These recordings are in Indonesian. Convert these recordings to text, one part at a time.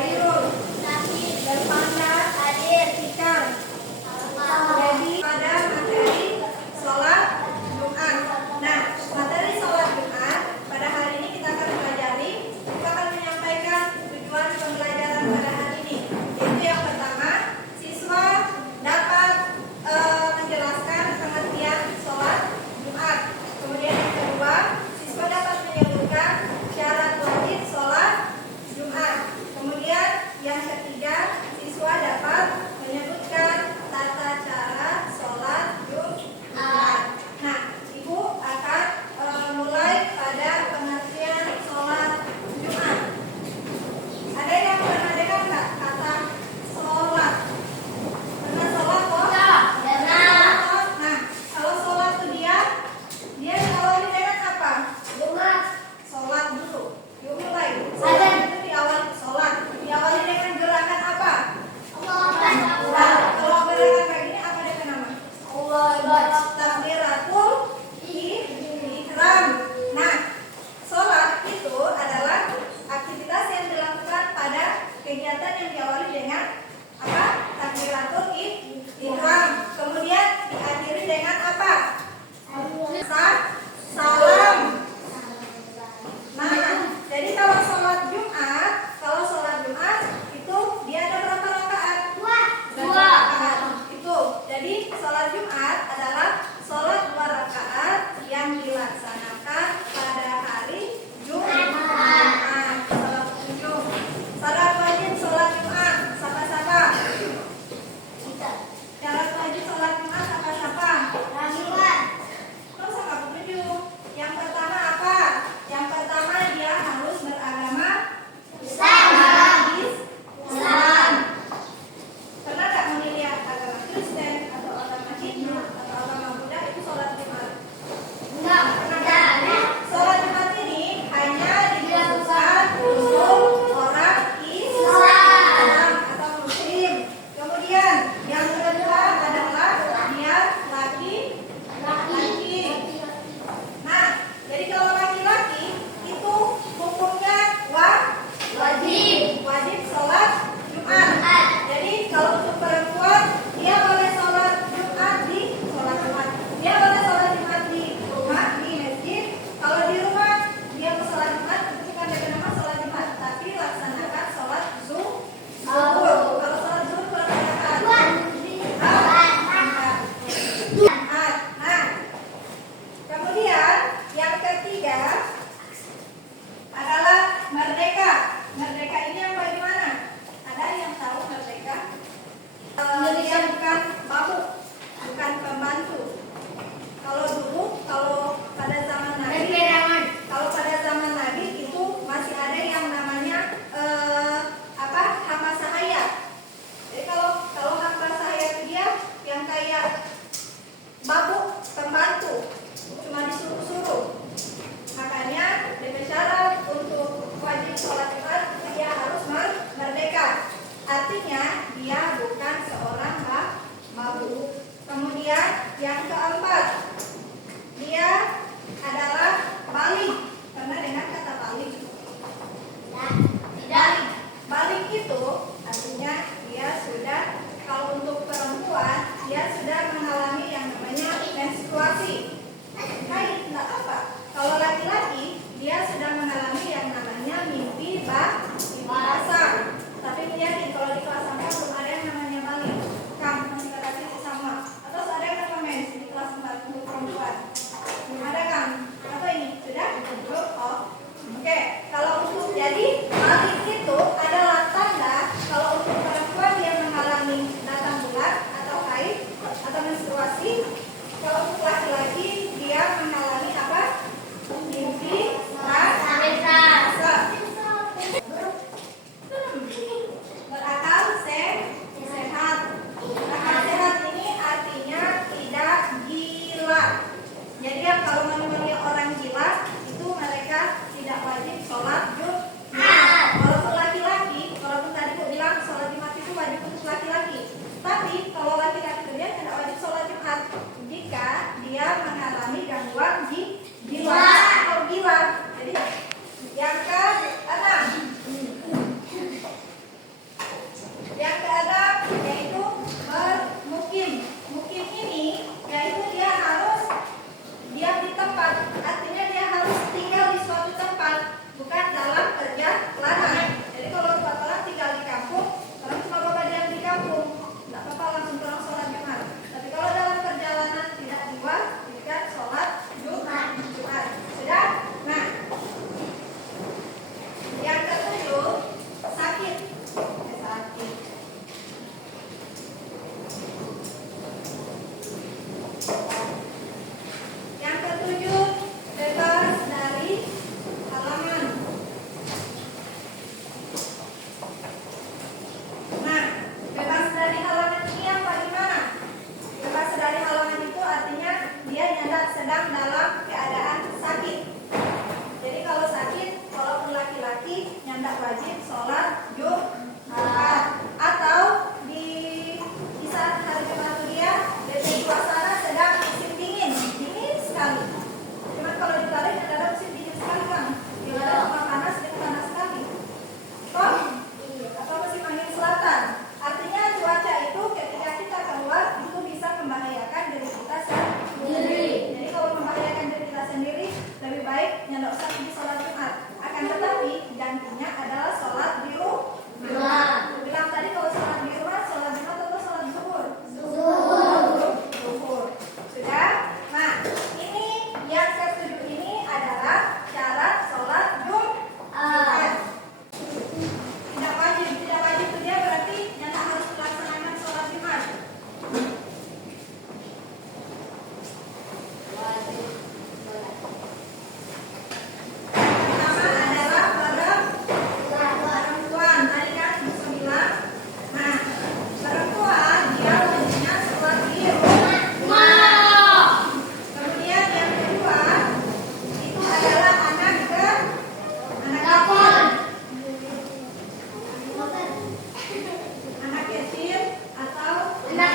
Bayrul, Berpanda, Hadir, Tikar. Jadi pada materi sholat Jumat. Nah, materi sholat Jumat pada hari ini kita akan pelajari. Kita akan menyampaikan tujuan pembelajaran pada hari ini. Yaitu yang pertama, siswa dapat menjelaskan pengertian sholat Jumat. Kemudian yang kedua, siswa dapat menyebutkan syarat wajib sholat Jumat. Kemudian yang ketiga, siswa dapat menyebutkan tata cara sholat Jumat. Nah, Ibu akan mulai pada pengertian sholat Jumat. Ada yang pernah dengar nggak kata sholat? Pernah sholat kok? Nah, kalau sholat itu dia kalau dengan apa? Jumat. Sholat dulu. Yuk mulai. Sholat itu diawali sholat. Diawali dengan gerak.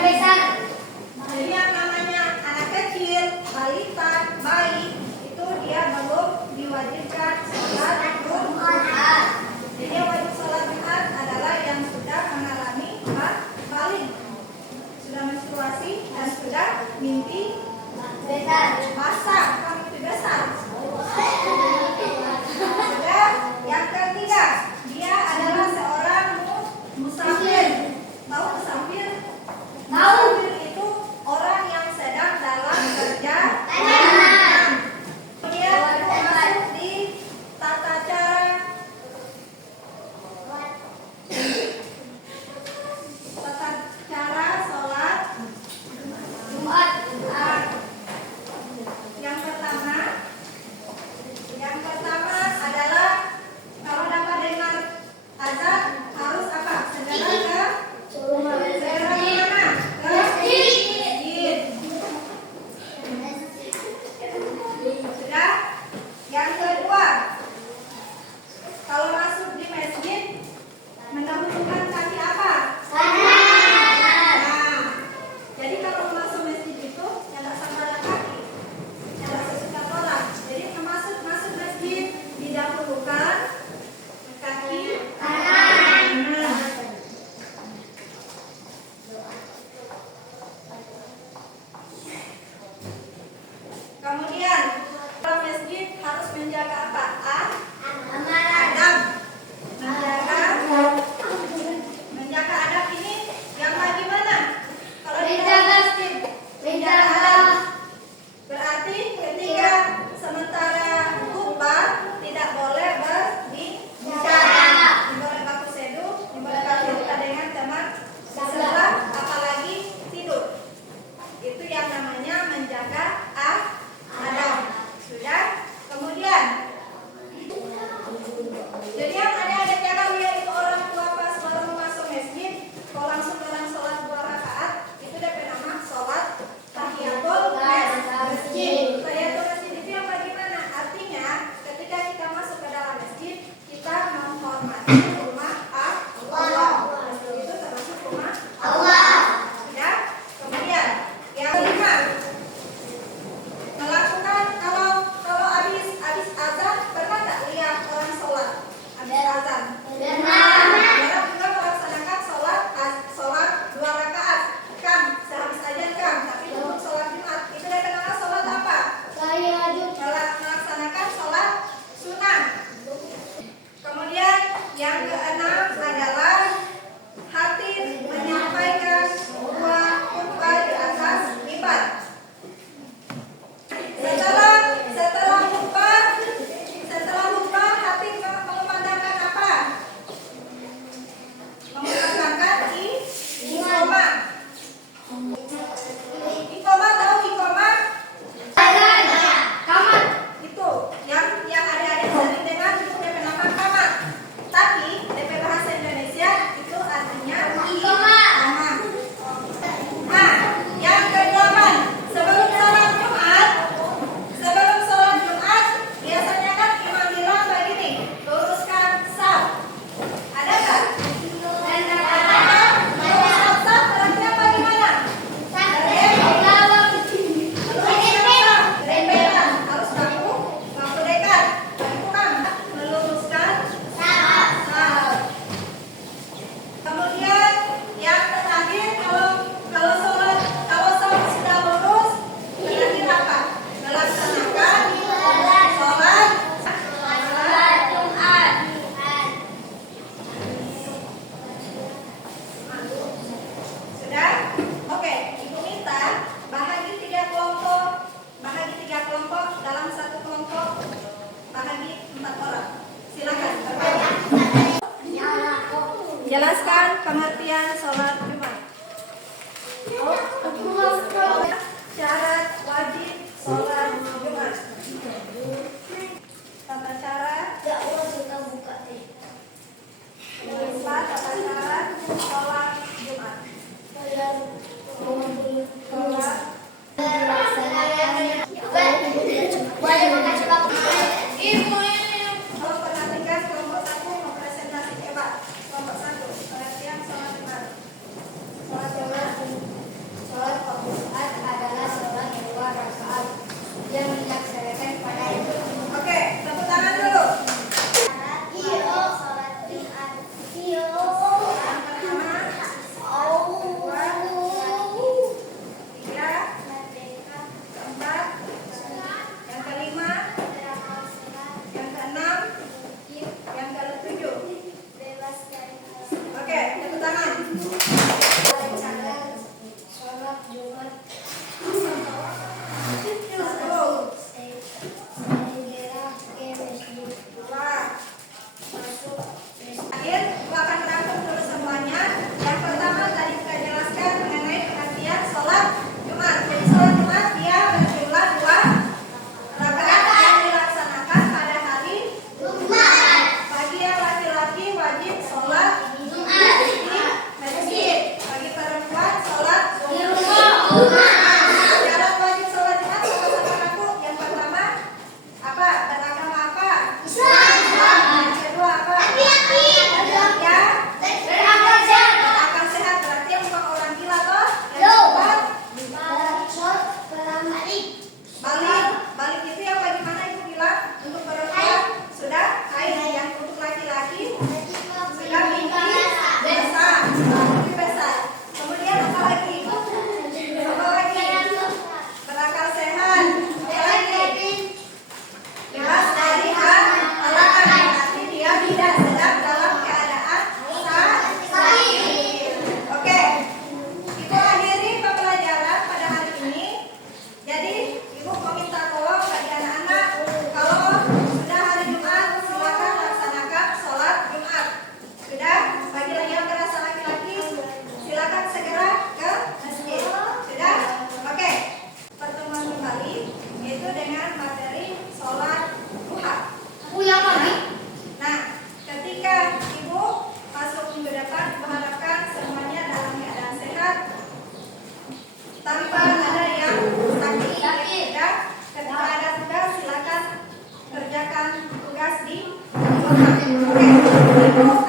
Jadi yang namanya anak kecil, balita, bayi, itu dia belum diwajibkan sholat Jumat. Jadi yang wajib sholat Jumat adalah yang sudah mengalami balik, sudah menstruasi dan sudah mimpi basah, bukan mimpi besar. Sudah yang ketiga, dia adalah seorang musafir. Tahu musafir? Musafir itu orang yang sedang dalam perjalanan. Dia masuk di tata cara sholat Jumat. Yang pertama adalah kalau dapat dengar azan harus apa? Segera ke mana? Ke masjid. Sudah. Yang kedua, kalau masuk di masjid mendahulukan kaki apa? Nah, jadi kalau masuk masjid itu tidak sandal kaki, tidak sesuka orang. Jadi masuk masjid didahulukan kaki kanan. Kemudian dalam masjid harus menjaga apa? Adab. Menjaga adab ini yang bagaimana? Kalau di dalam masjid menjaga adab berarti ketika sementara khutbah tidak boleh berbicara, tidak boleh baku seduh, tidak boleh bercerita dengan teman sebelah, apalagi tidur. Itu yang namanya menjaga adab. Sudah. Kemudian, jadi yang ada cara lihat itu orang tua pas baru masuk masjid, kalau langsung dalam sholat 2 rakaat, itu DP nama sholat tahiyatul masjid. Tahiyatul masjid itu yang bagaimana? Artinya, ketika kita masuk ke dalam masjid, kita menghormati rumah Allah. Itu termasuk rumah Allah. Ya. Kemudian, yang kelima, melakukan kalau habis azan, pernah tak lihat orang sholat habis azan? Pernah juga melaksanakan sholat 2 rakaat. Sehabis azan tapi untuk sholat Jumat itu dia kenal sholat apa? Melaksanakan sholat sunnah. Kemudian yang keenam adalah hadir menyampaikan khutbah di atas mimbar. Setelah khutbah hadir mengumandangkan apa? Mengumandangkan iqamah. Iqamah, tahu iqamah? Itu yang adik-adik sering dengar itu DP nama kamar. Tapi DP bahasa Indonesia itu artinya iqamah. Nah, yang kedelapan, sebelum sholat Jumat biasanya kan imam bilang begini, luruskan saf. Ada nggak? Luruskan saf berarti bagaimana? Rembelan harus baku dekat. Bukan meluruskan saf. Kemudian yang terakhir, kalau sholat sudah lurus, terakhir apa? Melaksanakan sholat Jumat. Sudah? Oke, Ibu minta bahagi 3 kelompok dalam satu kelompok, bahagi 4 orang. Silakan bertanya. Jelaskan pengertian sholat Jumat. Syarat wajib sholat Jumat. Tata cara. Tata cara sholat Jumat. Kalau perhatikan kelompok 1 mempresentasi hebat. Kelompok 1 pengertian sholat Jumat. Sholat Jumat Oke, itu